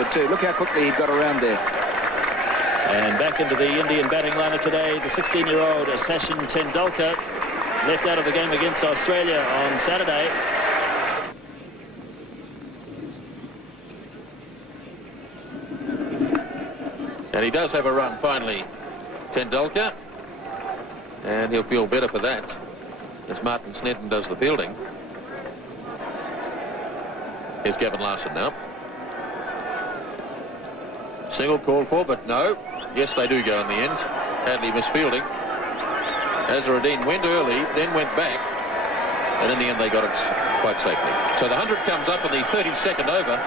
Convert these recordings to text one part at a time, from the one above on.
backward too. Look how quickly he got around there. And back into the Indian batting lineup today, the 16-year-old Sachin Tendulkar, left out of the game against Australia on Saturday. And he does have a run finally, Tendulkar, and he'll feel better for that as Martin Snedden does the fielding. Here's Gavin Larson now. Single called for, but no. Yes, they do go in the end. Hadley misfielding. Azharuddin went early, then went back, and in the end they got it quite safely. So the 100 comes up in the 32nd over.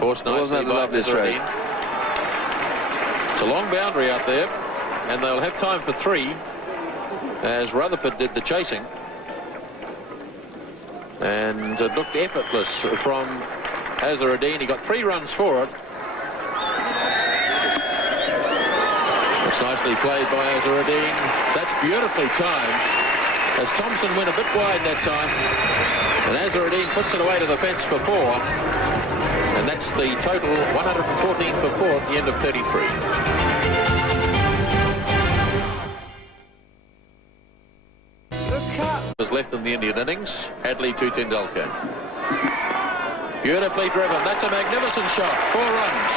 Forced nicely by Azharuddin. It's a long boundary out there, and they'll have time for 3, as Rutherford did the chasing. And it looked effortless from Azharuddin. He got 3 runs for it. It's nicely played by Azharuddin. That's beautifully timed, as Thompson went a bit wide that time, and Azharuddin puts it away to the fence for 4. And that's the total, 114 for 4 at the end of 33. Was left in the Indian innings. Hadley to Tendulkar. Beautifully driven. That's a magnificent shot. 4 runs.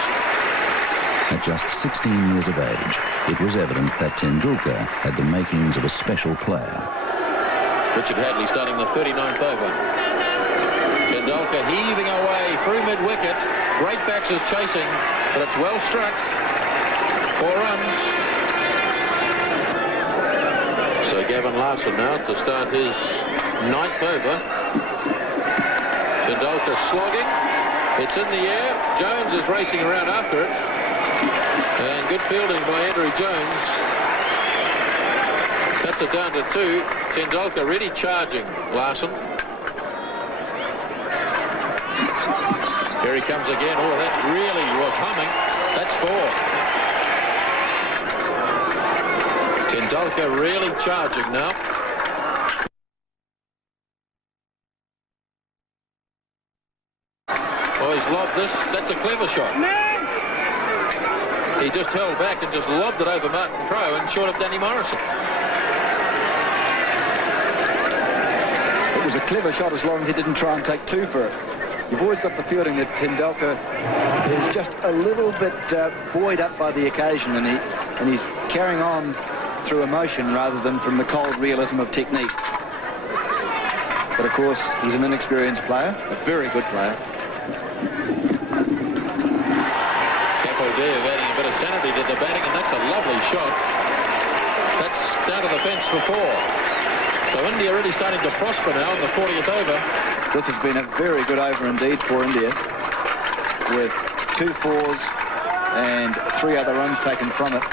At just 16 years of age, it was evident that Tendulkar had the makings of a special player. Richard Hadley starting the 39th over. Tendulkar heaving away through mid-wicket. Great batsers chasing, but it's well struck. 4 runs. So Gavin Larson now to start his 9th over. Tendulkar slogging. It's in the air. Jones is racing around after it. And good fielding by Andrew Jones. That's it down to 2. Tendulkar really charging Larson. Here he comes again. Oh, that really was humming. That's 4. Tendulkar really charging now. Oh, he's lobbed this. That's a clever shot. He just held back and just lobbed it over Martin Crowe and short of Danny Morrison. It was a clever shot as long as he didn't try and take 2 for it. You've always got the feeling that Tendulkar is just a little bit buoyed up by the occasion, and he's carrying on through emotion rather than from the cold realism of technique. But of course, he's an inexperienced player, a very good player. Kapildev adding a bit of sanity to the batting, and that's a lovely shot. That's down to the fence for 4. So India really starting to prosper now in the 40th over. This has been a very good over indeed for India, with 2 4s and 3 other runs taken from it.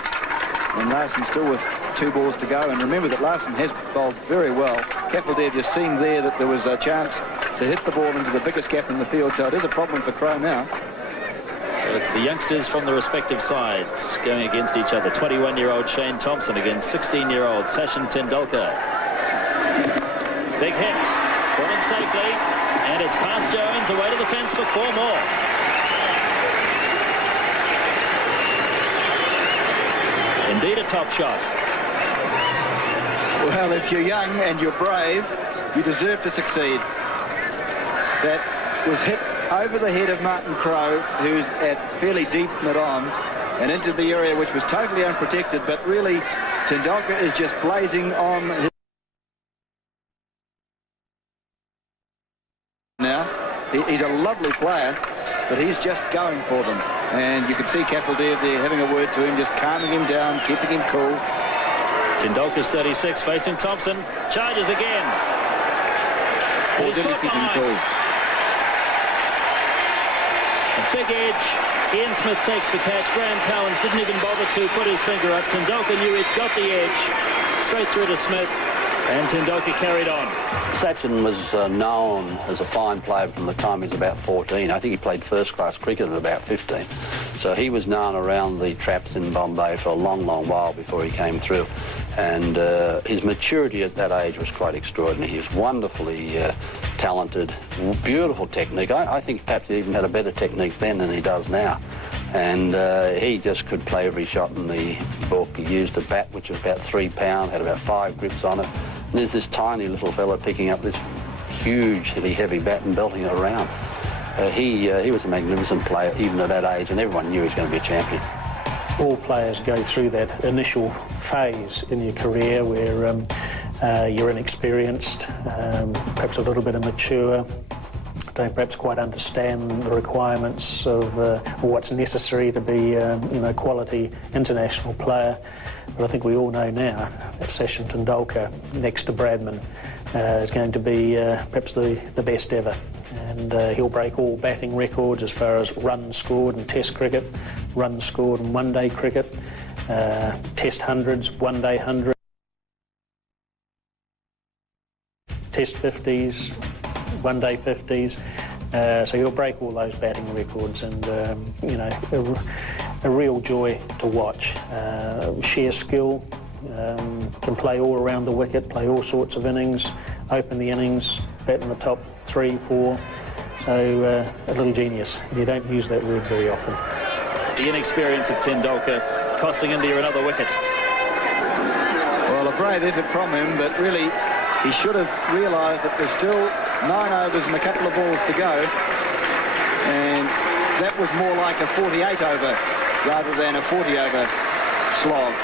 And Larson still with 2 balls to go. And remember that Larson has bowled very well. Kapildev just seen there that there was a chance to hit the ball into the biggest gap in the field. So it is a problem for Crowe now. So it's the youngsters from the respective sides going against each other. 21-year-old Shane Thompson against 16-year-old Sachin Tendulkar. Big hits. Falling safely. And it's past Jones, away to the fence for 4 more. Indeed a top shot. Well, if you're young and you're brave, you deserve to succeed. That was hit over the head of Martin Crowe, who's at fairly deep mid-on, and into the area which was totally unprotected, but really Tendulkar is just blazing on his... Now, he's a lovely player, but he's just going for them. And you can see Kapildev there having a word to him, just calming him down, keeping him cool. Tendulkar's 36, facing Thompson. Charges again. Or did he keep him cool? A big edge. Ian Smith takes the catch. Graham Cowans didn't even bother to put his finger up. Tendulkar knew he'd got the edge. Straight through to Smith. And Tendulkar carried on. Sachin was known as a fine player from the time he was about 14. I think he played first-class cricket at about 15. So he was known around the traps in Bombay for a long, long while before he came through. And his maturity at that age was quite extraordinary. He was wonderfully talented, beautiful technique. I think perhaps he even had a better technique then than he does now. And he just could play every shot in the book. He used a bat which was about 3 pounds, had about 5 grips on it. And there's this tiny little fella picking up this hugely heavy bat and belting it around. He was a magnificent player even at that age, and everyone knew he was going to be a champion. All players go through that initial phase in your career where you're inexperienced, perhaps a little bit immature, don't perhaps quite understand the requirements of or what's necessary to be a quality international player. But I think we all know now that Sachin Tendulkar, next to Bradman, is going to be perhaps the best ever. And he'll break all batting records as far as runs scored in Test cricket, runs scored in one-day cricket, Test hundreds, one-day hundreds, Test 50s, one-day 50s. So he'll break all those batting records, and a real joy to watch. Sheer skill, can play all around the wicket, play all sorts of innings, open the innings, bat in the top 3, 4. So a little genius. You don't use that word very often. The inexperience of Tendulkar costing India another wicket. Well, a brave effort from him, but really he should have realised that there's still 9 overs and a couple of balls to go, and that was more like a 48 over rather than a 40 over slog.